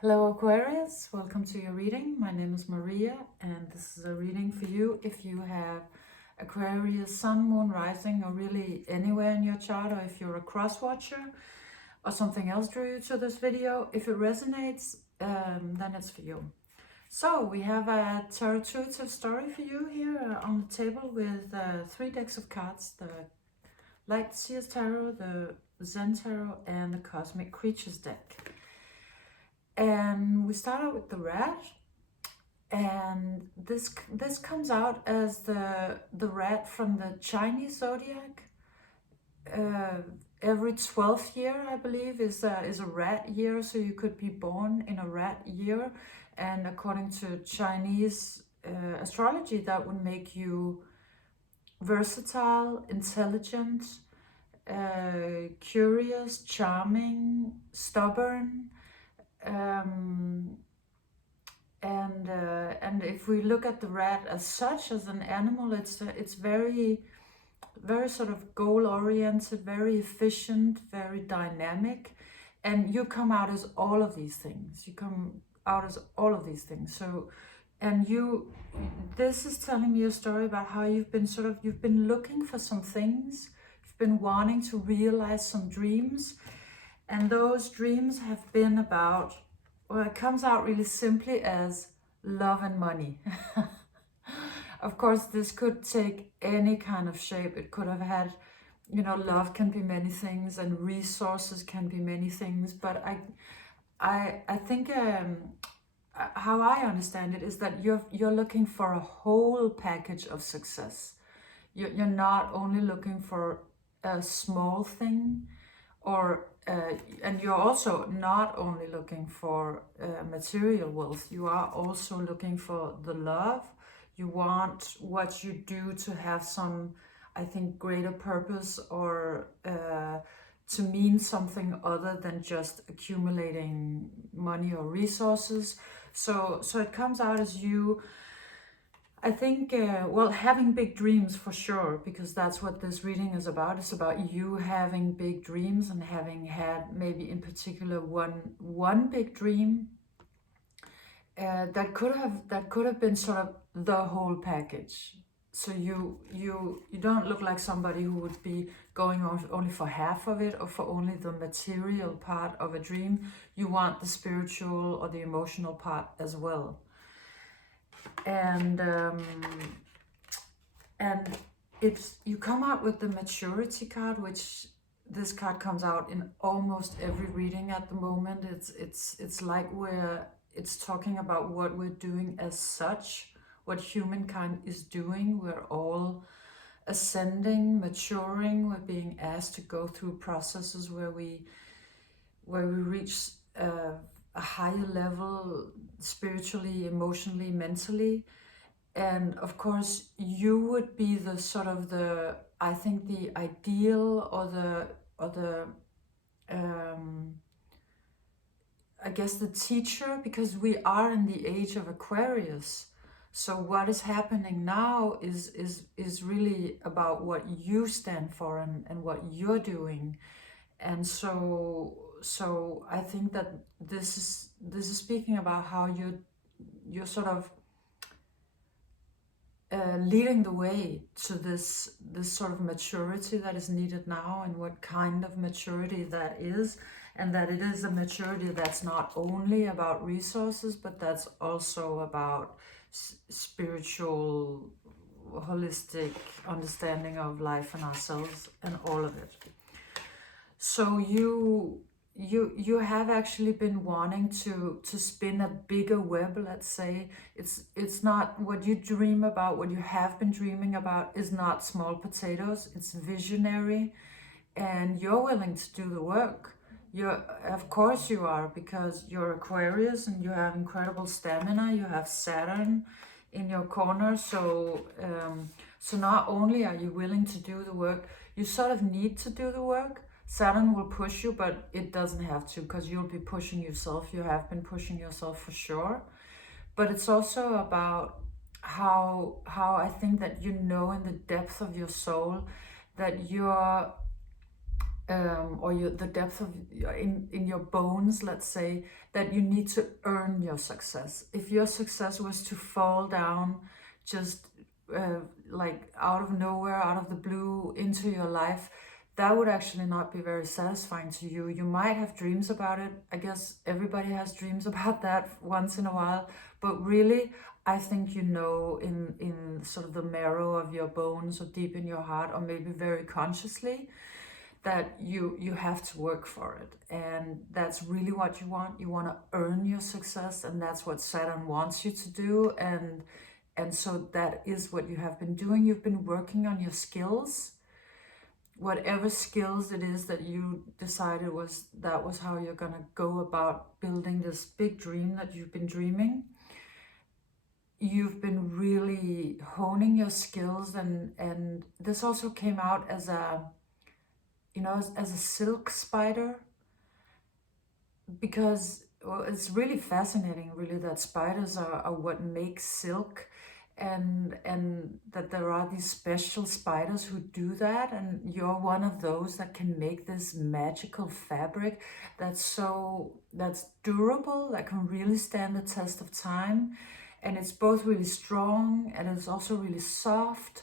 Hello Aquarius, welcome to your reading. My name is Maria and this is a reading for you if you have Aquarius, Sun, Moon, Rising, or really anywhere in your chart, or if you're a cross watcher or something else drew you to this video. If it resonates, then it's for you. So we have a tarot-intuitive story for you here on the table with 3 decks of cards: the Light Seer's Tarot, the Zen Tarot, and the Cosmic Creatures deck. And we start out with the rat, and this comes out as the rat from the Chinese zodiac. Every 12th year, I believe, is a rat year, so you could be born in a rat year, and according to Chinese astrology, that would make you versatile, intelligent, curious, charming, stubborn. And if we look at the rat as such, as an animal, it's very sort of goal-oriented, very efficient, very dynamic, and you come out as all of these things. So, and this is telling me a story about how you've been looking for some things, you've been wanting to realize some dreams. And those dreams have been about, well, it comes out really simply as love and money. Of course, this could take any kind of shape. It could have had, love can be many things and resources can be many things. But I think how I understand it is that you're looking for a whole package of success. You're not only looking for a small thing, and you're also not only looking for material wealth, you are also looking for the love. You want what you do to have some, I think, greater purpose, or to mean something other than just accumulating money or resources. So it comes out as you, I think, having big dreams for sure, because that's what this reading is about. It's about you having big dreams and having had maybe in particular one big dream that could have been sort of the whole package. So you don't look like somebody who would be going on only for half of it or for only the material part of a dream. You want the spiritual or the emotional part as well. And you come out with the maturity card, which this card comes out in almost every reading at the moment. It's like it's talking about what we're doing as such, what humankind is doing. We're all ascending, maturing. We're being asked to go through processes where we reach a higher level spiritually, emotionally, mentally. And of course you would be the sort of I think the ideal or the I guess the teacher, because we are in the age of Aquarius. So what is happening now is really about what you stand for and what you're doing. And so I think that this is speaking about how you're sort of leading the way to this sort of maturity that is needed now, and what kind of maturity that is, and that it is a maturity that's not only about resources, but that's also about spiritual, holistic understanding of life and ourselves and all of it. So you have actually been wanting to spin a bigger web, let's say. It's not what you dream about, what you have been dreaming about is not small potatoes, it's visionary, and you're willing to do the work. Of course you are, because you're Aquarius and you have incredible stamina, you have Saturn in your corner. So not only are you willing to do the work, you sort of need to do the work. Saturn will push you, but it doesn't have to, because you'll be pushing yourself. You have been pushing yourself for sure. But it's also about how I think that in the depth of your soul that you're or the depth of in your bones, let's say, that you need to earn your success. If your success was to fall down just like out of nowhere, out of the blue into your life, that would actually not be very satisfying to you. You might have dreams about it. I guess everybody has dreams about that once in a while, but really, I think you know in sort of the marrow of your bones or deep in your heart, or maybe very consciously, that you have to work for it, and that's really what you want. You want to earn your success, and that's what Saturn wants you to do, and so that is what you have been doing. You've been working on your skills, whatever skills it is that you decided that was how you're gonna go about building this big dream that you've been dreaming. You've been really honing your skills, and this also came out as a, you know, as a silk spider, because, well, it's really fascinating, really, that spiders are what makes silk, and that there are these special spiders who do that, and you're one of those that can make this magical fabric that's durable, that can really stand the test of time, and it's both really strong and it's also really soft,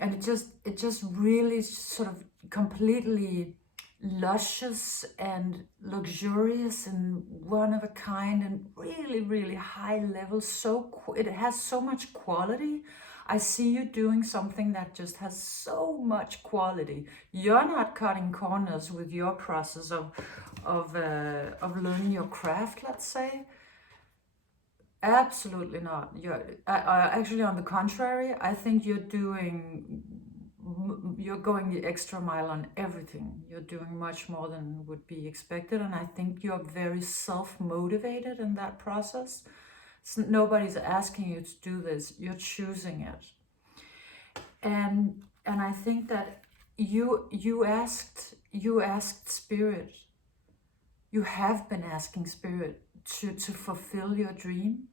and it just really sort of completely luscious and luxurious and one of a kind and really, really high level. It has so much quality. I see you doing something that just has so much quality. You're not cutting corners with your process of learning your craft, let's say. Absolutely not. Actually, on the contrary, I think you're going the extra mile on everything. You're doing much more than would be expected, and I think you're very self-motivated in that process. So nobody's asking you to do this. You're choosing it, and I think that you asked Spirit. You have been asking Spirit to fulfill your dream.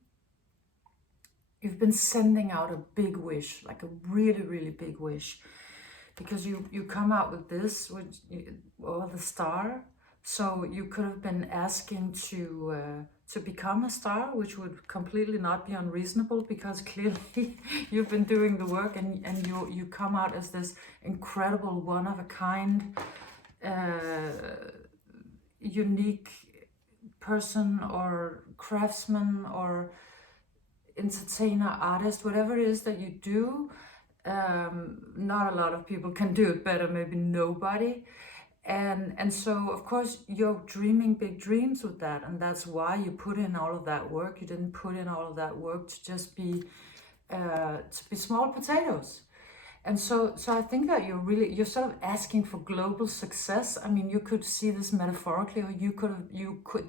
You've been sending out a big wish, like a really, really big wish, because you come out with this, or the star. So you could have been asking to become a star, which would completely not be unreasonable, because clearly you've been doing the work, and you come out as this incredible, one-of-a-kind, unique person or craftsman or entertainer, artist, whatever it is that you do. Not a lot of people can do it better, maybe nobody. And so, of course, you're dreaming big dreams with that, and that's why you put in all of that work. You didn't put in all of that work to just be small potatoes. And so I think that you're sort of asking for global success. I mean, you could see this metaphorically, or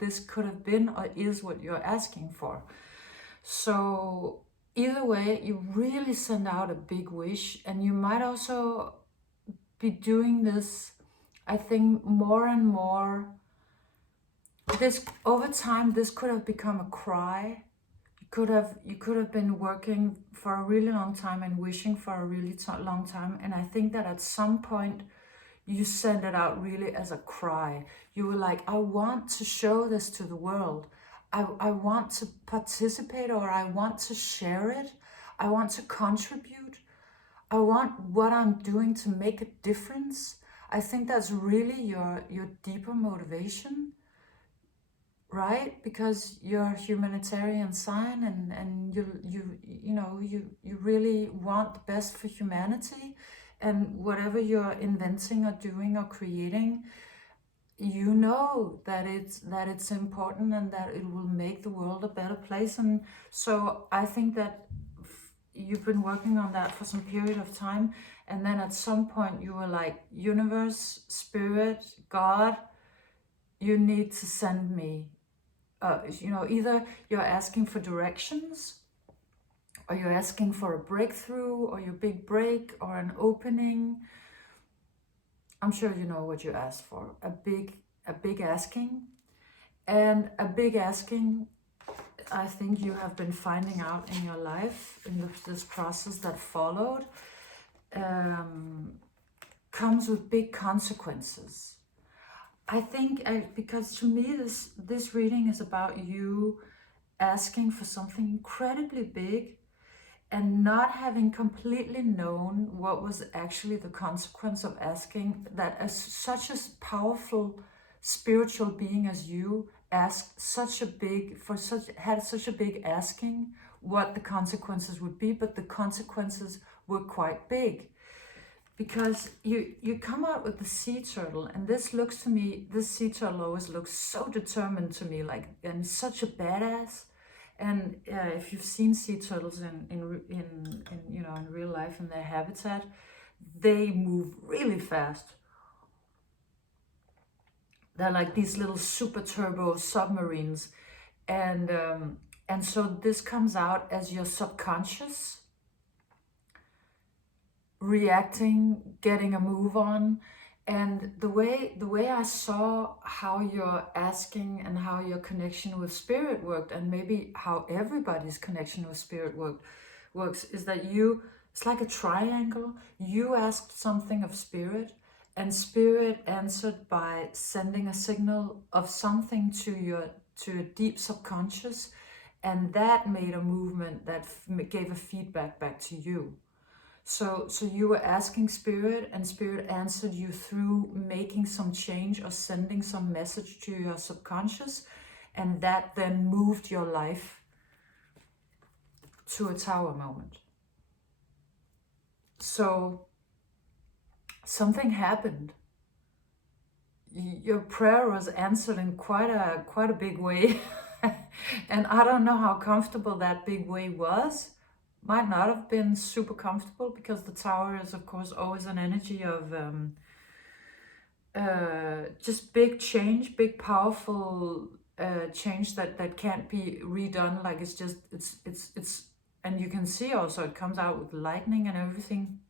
this could have been or is what you're asking for. So either way, you really send out a big wish, and you might also be doing this, I think, more and more. This, over time, this could have become a cry. You could have been working for a really long time and wishing for a really long time, and I think that at some point you send it out really as a cry. You were like, I want to show this to the world. I want to participate, or I want to share it. I want to contribute. I want what I'm doing to make a difference. I think that's really your deeper motivation, right? Because you're a humanitarian sign, and you really want the best for humanity, and whatever you're inventing or doing or creating, you know that it's important, and that it will make the world a better place. And so I think that you've been working on that for some period of time, and then at some point you were like, universe, spirit, God, you need to send me, either you're asking for directions, or you're asking for a breakthrough, or your big break, or an opening. I'm sure you know what you asked for. A big asking. And a big asking, I think you have been finding out in your life, in this process that followed, comes with big consequences. I think, because to me this reading is about you asking for something incredibly big and not having completely known what was actually the consequence of asking, that as such a powerful spiritual being as you asked such a big, had such a big asking what the consequences would be, but the consequences were quite big. Because you come out with the sea turtle, and this looks to me, this sea turtle always looks so determined to me, like, and such a badass. And if you've seen sea turtles in you know, in real life in their habitat, they move really fast. They're like these little super turbo submarines, and so this comes out as your subconscious reacting, getting a move on. And the way I saw how you're asking and how your connection with spirit worked, and maybe how everybody's connection with spirit works, is that it's like a triangle. You asked something of spirit, and spirit answered by sending a signal of something to your deep subconscious, and that made a movement that gave a feedback back to you. So you were asking spirit, and spirit answered you through making some change or sending some message to your subconscious, and that then moved your life to a tower moment. So something happened. Your prayer was answered in quite a big way. And I don't know how comfortable that big way was. Might not have been super comfortable, because the tower is of course always an energy of just big change, big powerful change that can't be redone. Like it's and you can see also it comes out with lightning and everything.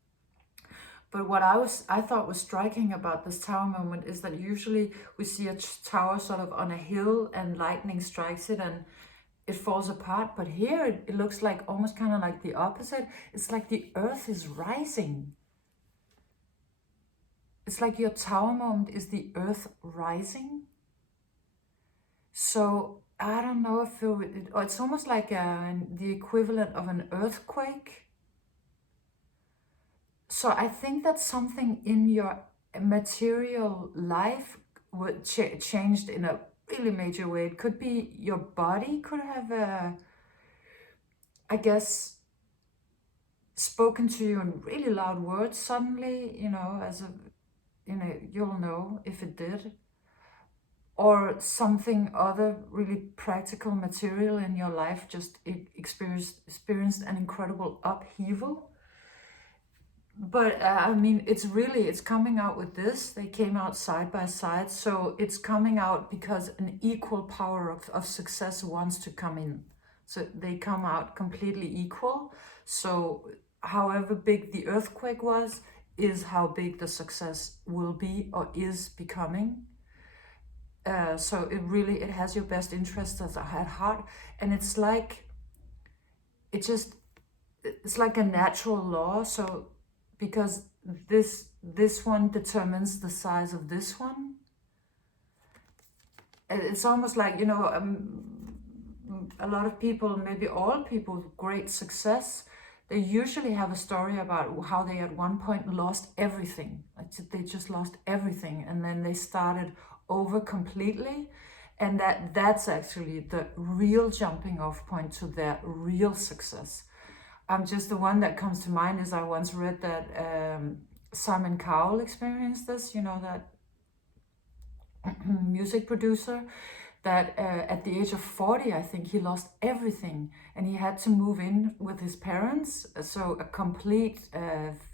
But what I thought was striking about this tower moment is that usually we see a tower sort of on a hill and lightning strikes it and it falls apart. But here it looks like almost kind of like the opposite. It's like the earth is rising. It's like your tower moment is the earth rising. So I don't know if it's almost like the equivalent of an earthquake. So I think that something in your material life would changed in a really major way. It could be your body could have, I guess, spoken to you in really loud words suddenly, you know, you'll know if it did. Or something other really practical material in your life just experienced an incredible upheaval. But I mean, it's coming out with this. They came out side by side. So it's coming out because an equal power of success wants to come in. So they come out completely equal. So however big the earthquake was, is how big the success will be or is becoming. So it has your best interests at heart. And it's like a natural law. So because this one determines the size of this one. It's almost like, you know, a lot of people, maybe all people with great success, they usually have a story about how they at one point lost everything. Like they just lost everything, and then they started over completely. And that's actually the real jumping off point to their real success. Just the one that comes to mind is I once read that Simon Cowell experienced this, you know, that music producer, that at the age of 40, I think he lost everything, and he had to move in with his parents. So a complete,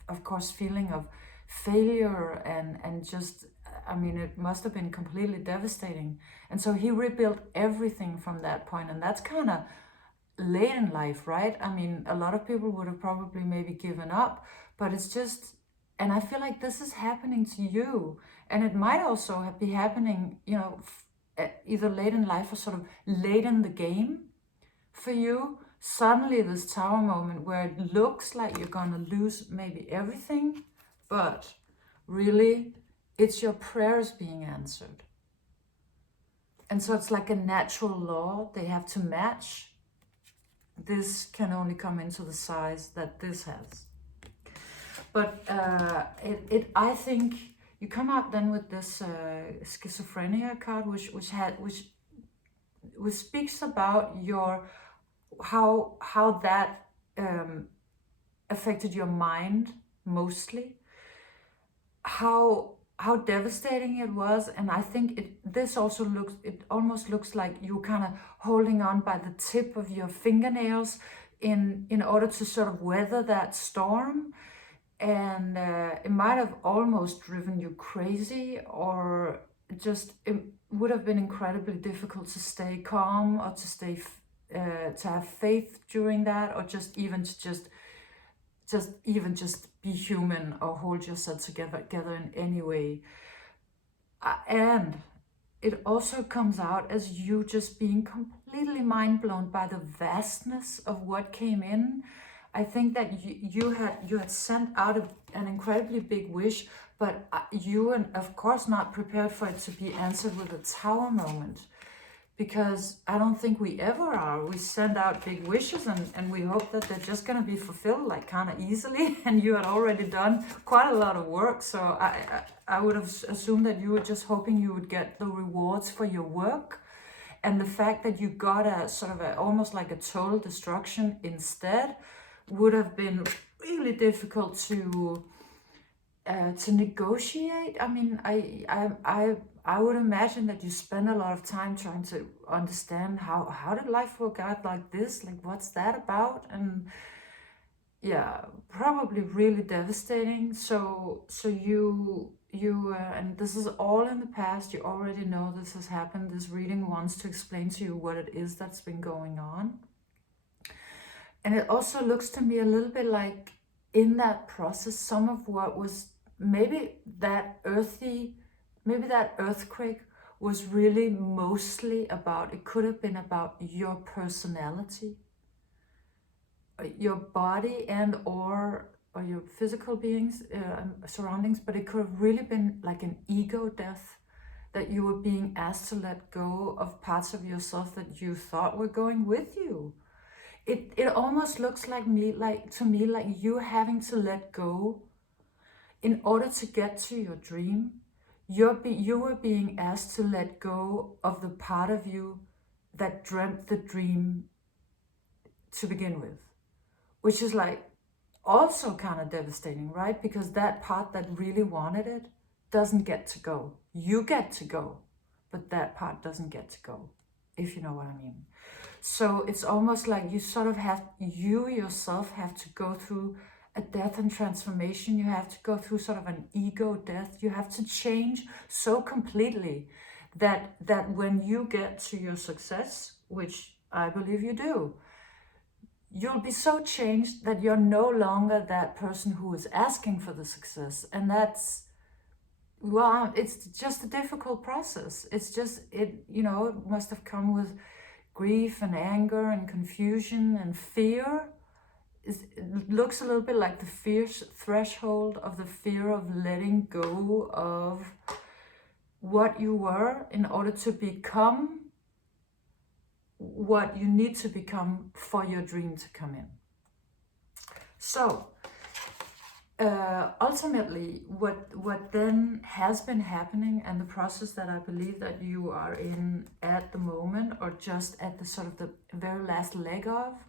of course, feeling of failure and just, I mean, it must have been completely devastating. And so he rebuilt everything from that point, and that's kind of late in life, right? I mean, a lot of people would have probably maybe given up, but it's just, and I feel like this is happening to you, and it might also be happening, you know, either late in life or sort of late in the game for you. Suddenly this tower moment where it looks like you're gonna lose maybe everything, but really it's your prayers being answered. And so it's like a natural law. They have to match. This can only come into the size that this has. But I think you come out then with this Schizophrenia card, which speaks about your how that affected your mind mostly, how devastating it was. And I think this also almost looks like you kind of holding on by the tip of your fingernails in order to sort of weather that storm. And it might have almost driven you crazy, or it would have been incredibly difficult to stay calm, or to stay to have faith during that, or just be human, or hold yourself together in any way. And it also comes out as you just being completely mind blown by the vastness of what came in. I think that you had sent out an incredibly big wish, but you were of course not prepared for it to be answered with a tower moment, because I don't think we ever are. We send out big wishes and we hope that they're just going to be fulfilled like kind of easily, and you had already done quite a lot of work, so I would have assumed that you were just hoping you would get the rewards for your work. And the fact that you got a sort of almost like a total destruction instead would have been really difficult to negotiate. I mean, I would imagine that you spend a lot of time trying to understand how did life work out like this? Like, what's that about? And yeah, probably really devastating. So you and this is all in the past. You already know this has happened. This reading wants to explain to you what it is that's been going on. And it also looks to me a little bit like in that process, some of what was maybe that earthquake was really mostly about, it could have been about your personality, your body and or your physical beings, surroundings, but it could have really been like an ego death, that you were being asked to let go of parts of yourself that you thought were going with you. It almost looks like to me like you having to let go in order to get to your dream. You were being asked to let go of the part of you that dreamt the dream to begin with, which is like also kind of devastating, right? Because that part that really wanted it doesn't get to go. You get to go, but that part doesn't get to go, if you know what I mean. So it's almost like you yourself have to go through a death and transformation. You have to go through sort of an ego death. You have to change so completely that when you get to your success, which I believe you do, you'll be so changed that you're no longer that person who is asking for the success. And it's just a difficult process. It must have come with grief and anger and confusion and fear. It looks a little bit like the fear threshold of the fear of letting go of what you were in order to become what you need to become for your dream to come in. So ultimately, what then has been happening, and the process that I believe that you are in at the moment, or just at the sort of the very last leg of,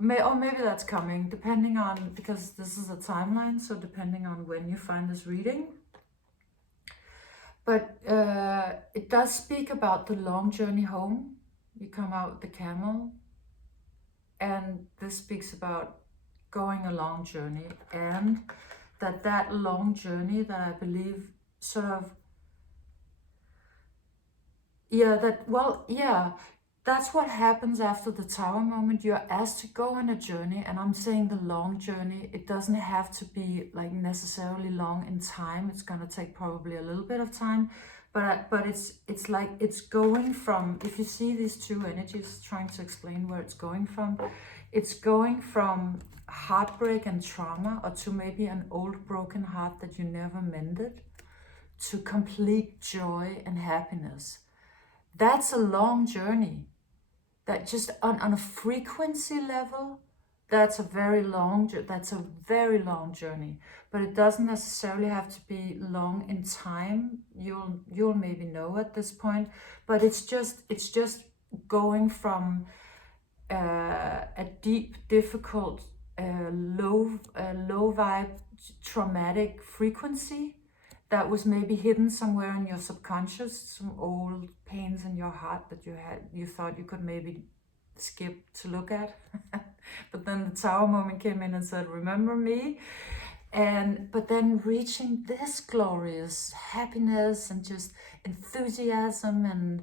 or maybe that's coming, depending on, because this is a timeline, so depending on when you find this reading. But it does speak about the long journey home. You come out with the camel, and this speaks about going a long journey, and that long journey that I believe sort of, that's what happens after the tower moment. You're asked to go on a journey, and I'm saying the long journey. It doesn't have to be like necessarily long in time. It's going to take probably a little bit of time, but it's like it's going from, if you see these two energies, trying to explain where it's going from, it's going from heartbreak and trauma, or to maybe an old broken heart that you never mended, to complete joy and happiness. that's a long journey. That just on a frequency level, that's a very long journey. But it doesn't necessarily have to be long in time. You'll maybe know at this point, but it's just going from a deep, difficult, low vibe, traumatic frequency that was maybe hidden somewhere in your subconscious, some old pains in your heart that you thought you could maybe skip to look at. But then the Tower moment came in and said, remember me? But then reaching this glorious happiness and just enthusiasm and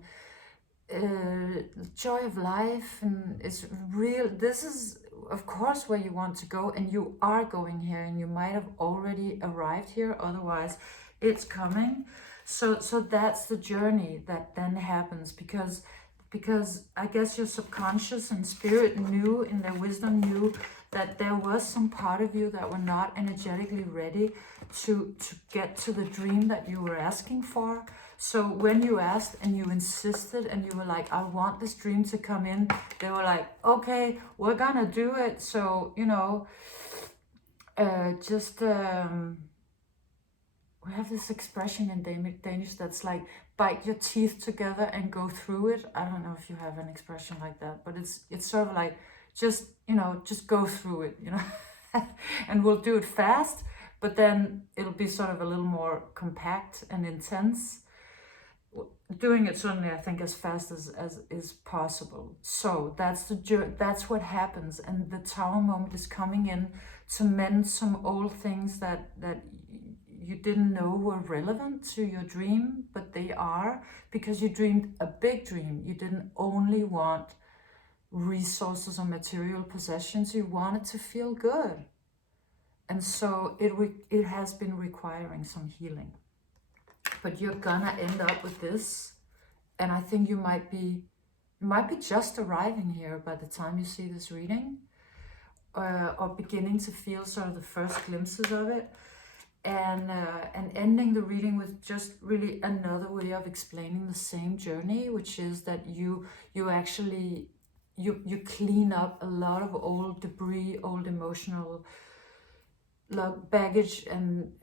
joy of life, and it's real. This is of course where you want to go, and you are going here, and you might have already arrived here, otherwise it's coming. So that's the journey that then happens, because I guess your subconscious and spirit knew, in their wisdom, knew that there was some part of you that were not energetically ready to get to the dream that you were asking for. So when you asked and you insisted and you were like, I want this dream to come in, they were like, okay, we're gonna do it. So, you know, we have this expression in Danish that's like, bite your teeth together and go through it. I don't know if you have an expression like that, but it's sort of like, just, you know, just go through it, you know, and we'll do it fast, but then it'll be sort of a little more compact and intense. Doing it certainly, I think, as fast as is possible. So that's what happens, and the Tower moment is coming in to mend some old things that you didn't know were relevant to your dream, but they are, because you dreamed a big dream. You didn't only want resources or material possessions, you wanted to feel good. And so it has been requiring some healing. But you're gonna end up with this, and I think you might be just arriving here by the time you see this reading, or beginning to feel sort of the first glimpses of it, and ending the reading with just really another way of explaining the same journey, which is that you actually you clean up a lot of old debris, old emotional baggage and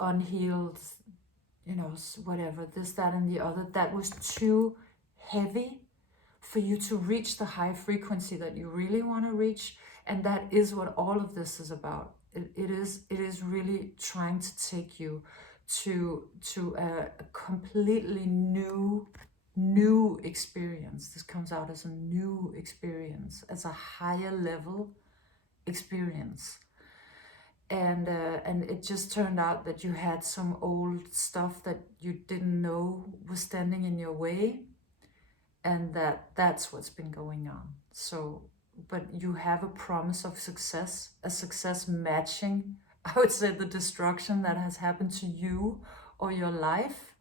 unhealed, you know, whatever, this, that, and the other, that was too heavy for you to reach the high frequency that you really want to reach. And that is what all of this is about. It is really trying to take you to a completely new experience. This comes out as a new experience, as a higher level experience. And it just turned out that you had some old stuff that you didn't know was standing in your way, and that's what's been going on. So, but you have a promise of success, a success matching, I would say, the destruction that has happened to you or your life.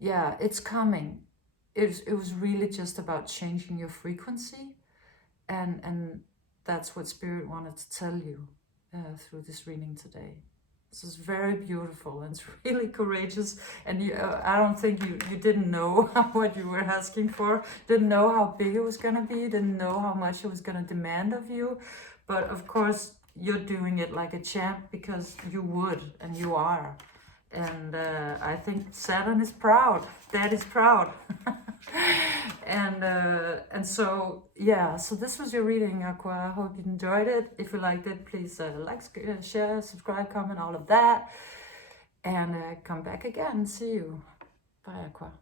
Yeah, it's coming. It was really just about changing your frequency, and that's what Spirit wanted to tell you through this reading today. This is very beautiful, and it's really courageous, and I don't think you didn't know what you were asking for, didn't know how big it was going to be, didn't know how much it was going to demand of you, but of course you're doing it like a champ, because you would, and you are. And I think Saturn is proud, Dad is proud. And so, yeah, so this was your reading, Aqua. I hope you enjoyed it. If you liked it, please like, share, subscribe, comment, all of that. And come back again. See you. Bye, Aqua.